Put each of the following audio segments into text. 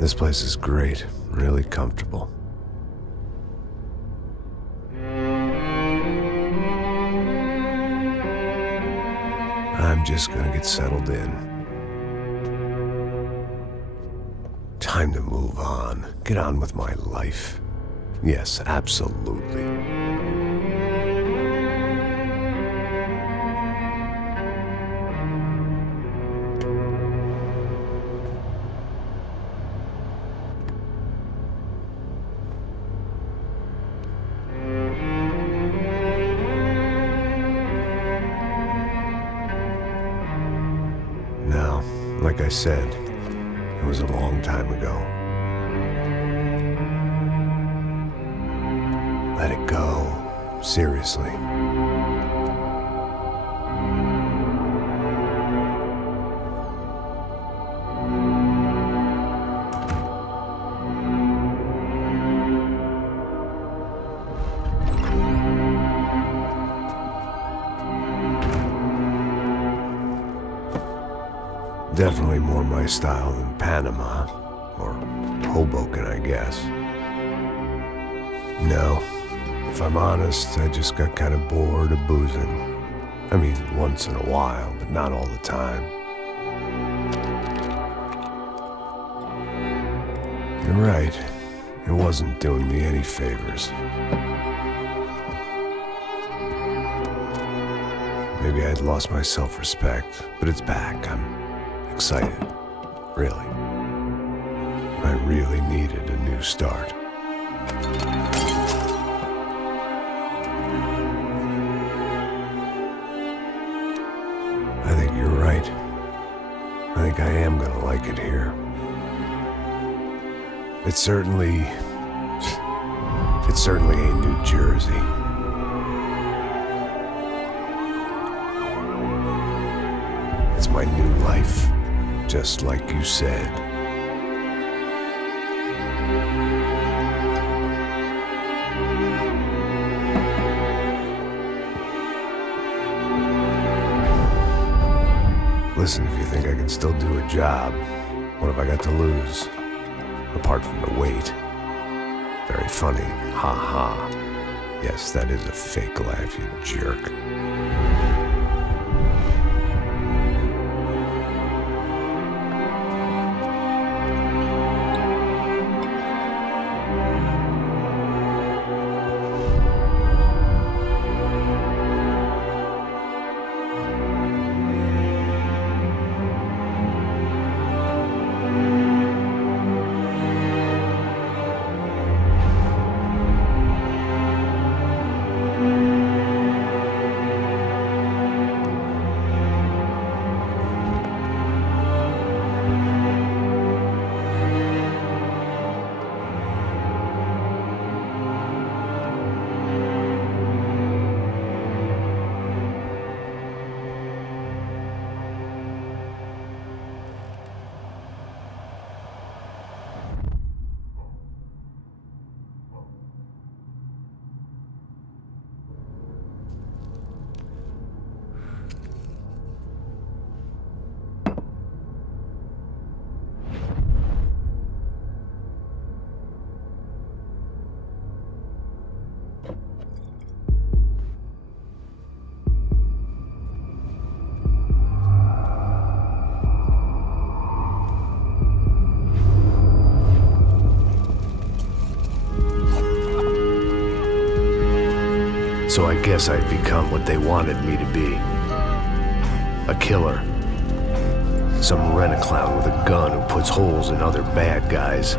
This place is great, really comfortable. I'm just gonna get settled in. Time to move on. Get on with my life. Yes, absolutely. Now, like I said, it was a long time ago. Let it go. Seriously. Definitely more my style than Panama, or Hoboken, I guess. No, if I'm honest, I just got kind of bored of boozing. I mean, once in a while, but not all the time. You're right, it wasn't doing me any favors. Maybe I'd lost my self-respect, but it's back. I'm excited, really. I really needed a new start. I think you're right. I think I am gonna like it here. It's certainly ain't New Jersey. It's my new life. Just like you said. Listen, if you think I can still do a job, what have I got to lose? Apart from the weight. Very funny. Ha ha. Yes, that is a fake laugh, you jerk. So I guess I'd become what they wanted me to be. A killer. Some rent-a-clown with a gun who puts holes in other bad guys.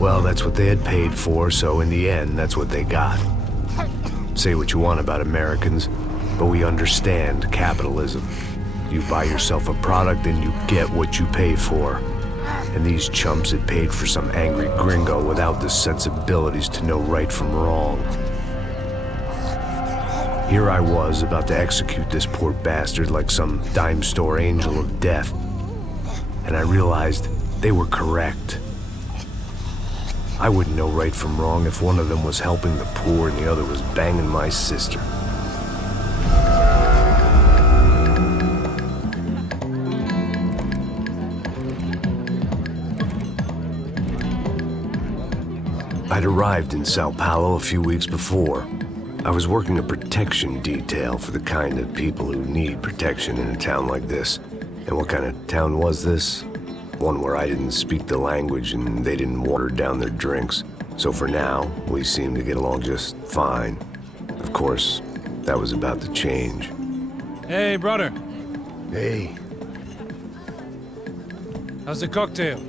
Well, that's what they had paid for, so in the end, that's what they got. Say what you want about Americans, but we understand capitalism. You buy yourself a product and you get what you pay for. And these chumps had paid for some angry gringo without the sensibilities to know right from wrong. Here I was, about to execute this poor bastard like some dime store angel of death. And I realized they were correct. I wouldn't know right from wrong if one of them was helping the poor and the other was banging my sister. I'd arrived in Sao Paulo a few weeks before. I was working a protection detail for the kind of people who need protection in a town like this. And what kind of town was this? One where I didn't speak the language and they didn't water down their drinks. So for now, we seemed to get along just fine. Of course, that was about to change. Hey, brother. Hey. How's the cocktail?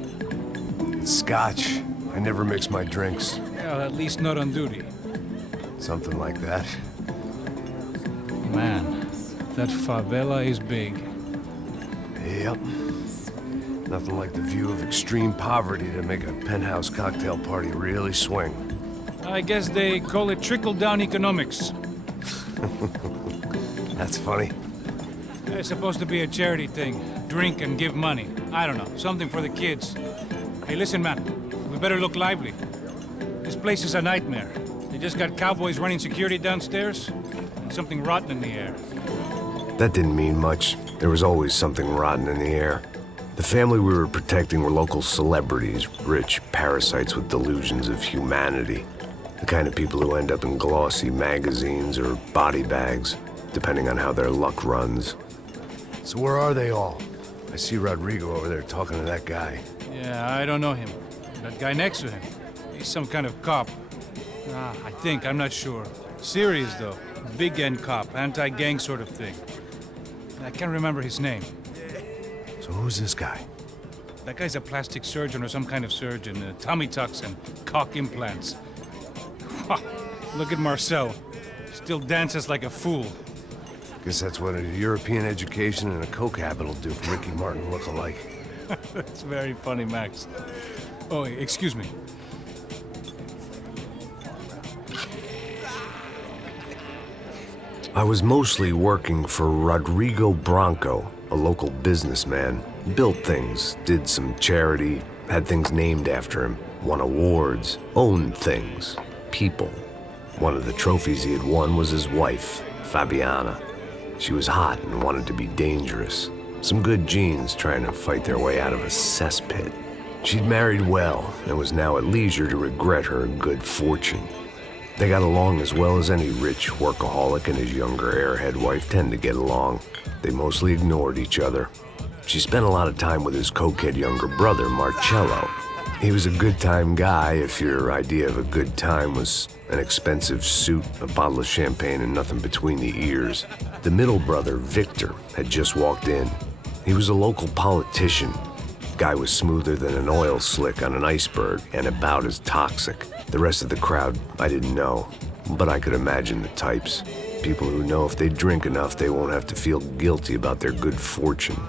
It's scotch. I never mix my drinks. Well, at least not on duty. Something like that. Man, that favela is big. Yep. Nothing like the view of extreme poverty to make a penthouse cocktail party really swing. I guess they call it trickle-down economics. That's funny. It's supposed to be a charity thing. Drink and give money. I don't know, something for the kids. Hey, listen, man. We better look lively. This place is a nightmare. They just got cowboys running security downstairs, and something rotten in the air. That didn't mean much. There was always something rotten in the air. The family we were protecting were local celebrities, rich parasites with delusions of humanity. The kind of people who end up in glossy magazines or body bags, depending on how their luck runs. So where are they all? I see Rodrigo over there talking to that guy. Yeah, I don't know him. That guy next to him, he's some kind of cop. I think, I'm not sure. Serious, though. Big N cop, anti-gang sort of thing. I can't remember his name. So who's this guy? That guy's a plastic surgeon or some kind of surgeon. Tummy tucks and cock implants. Look at Marcel. Still dances like a fool. Guess that's what a European education and a coke habit will do for Ricky Martin look-alike. That's very funny, Max. Oh, excuse me. I was mostly working for Rodrigo Branco, a local businessman. Built things, did some charity, had things named after him, won awards, owned things, people. One of the trophies he had won was his wife, Fabiana. She was hot and wanted to be dangerous. Some good genes trying to fight their way out of a cesspit. She'd married well and was now at leisure to regret her good fortune. They got along as well as any rich workaholic and his younger airhead wife tend to get along. They mostly ignored each other. She spent a lot of time with his cokehead younger brother, Marcello. He was a good-time guy if your idea of a good time was an expensive suit, a bottle of champagne, and nothing between the ears. The middle brother, Victor, had just walked in. He was a local politician. Guy was smoother than an oil slick on an iceberg and about as toxic. The rest of the crowd, I didn't know, but I could imagine the types. People who know if they drink enough, they won't have to feel guilty about their good fortune.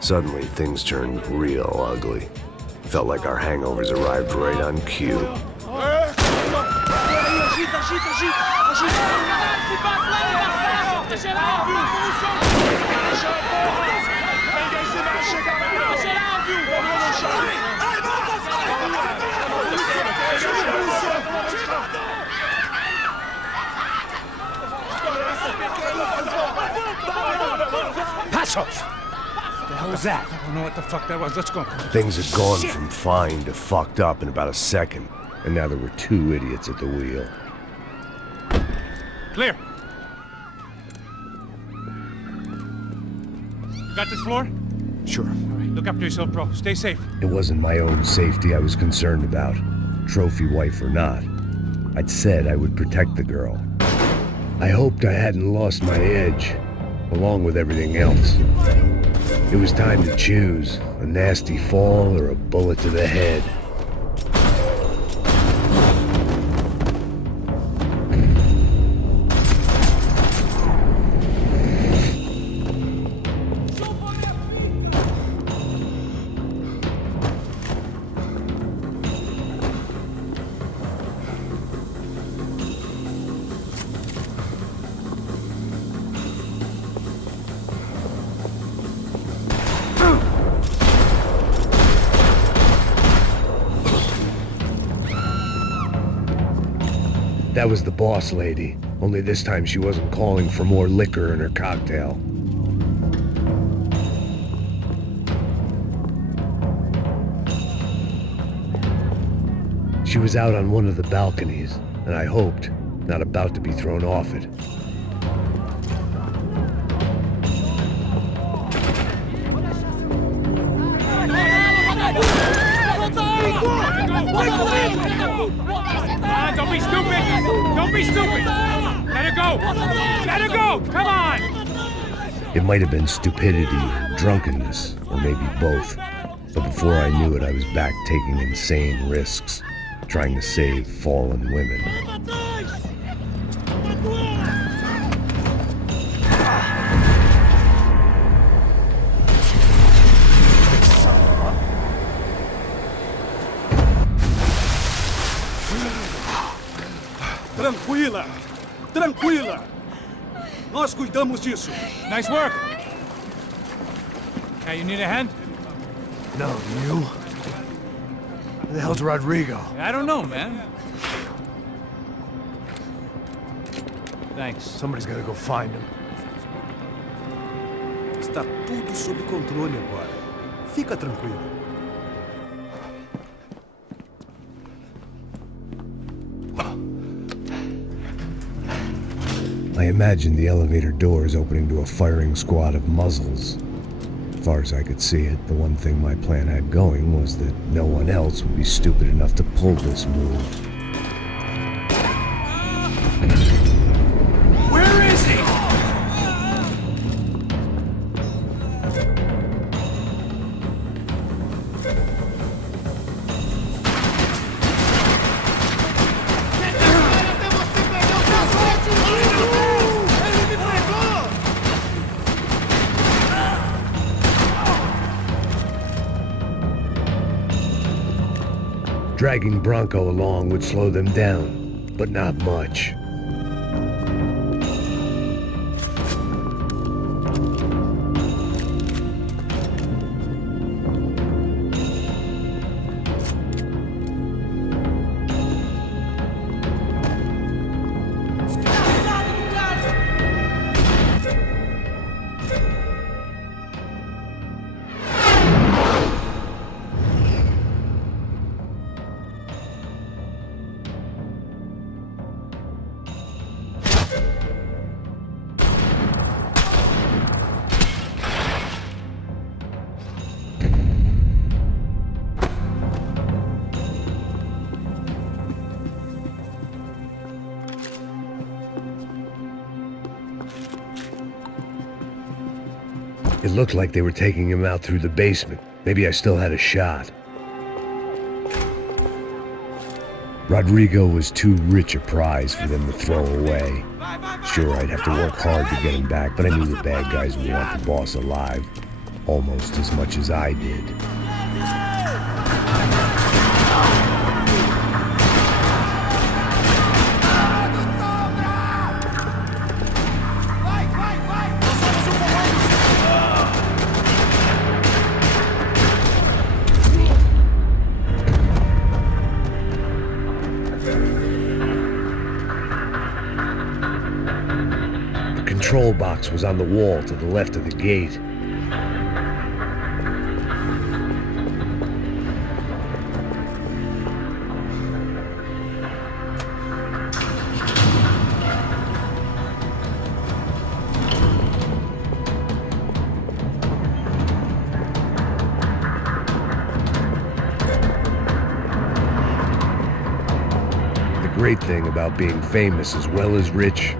Suddenly, things turned real ugly. Felt like our hangovers arrived right on cue. Passos! What the hell was that? I don't know what the fuck that was. Let's go. Things had gone from fine to fucked up in about a second, and now there were two idiots at the wheel. Clear. Got this floor? Sure. All right, look after yourself, bro. Stay safe. It wasn't my own safety I was concerned about, trophy wife or not. I'd said I would protect the girl. I hoped I hadn't lost my edge, along with everything else. It was time to choose, a nasty fall or a bullet to the head. That was the boss lady, only this time she wasn't calling for more liquor in her cocktail. She was out on one of the balconies, and I hoped, not about to be thrown off it. Don't be stupid! Don't be stupid! Let her go! Let her go! Come on! It might have been stupidity, drunkenness, or maybe both. But before I knew it, I was back taking insane risks, trying to save fallen women. Tranquila! Tranquila! Nós cuidamos disso. Nice work! Hey, you need a hand? No, you? Who the hell's Rodrigo? I don't know, man. Thanks. Somebody's gotta go find him. Está tudo sob controle agora. Fica tranquilo. I imagined the elevator doors opening to a firing squad of muzzles. As far as I could see it, the one thing my plan had going was that no one else would be stupid enough to pull this move. Where is he? Dragging Bronco along would slow them down, but not much. It looked like they were taking him out through the basement. Maybe I still had a shot. Rodrigo was too rich a prize for them to throw away. Sure, I'd have to work hard to get him back, but I knew the bad guys would want the boss alive, almost as much as I did. The control box was on the wall to the left of the gate. The great thing about being famous as well as rich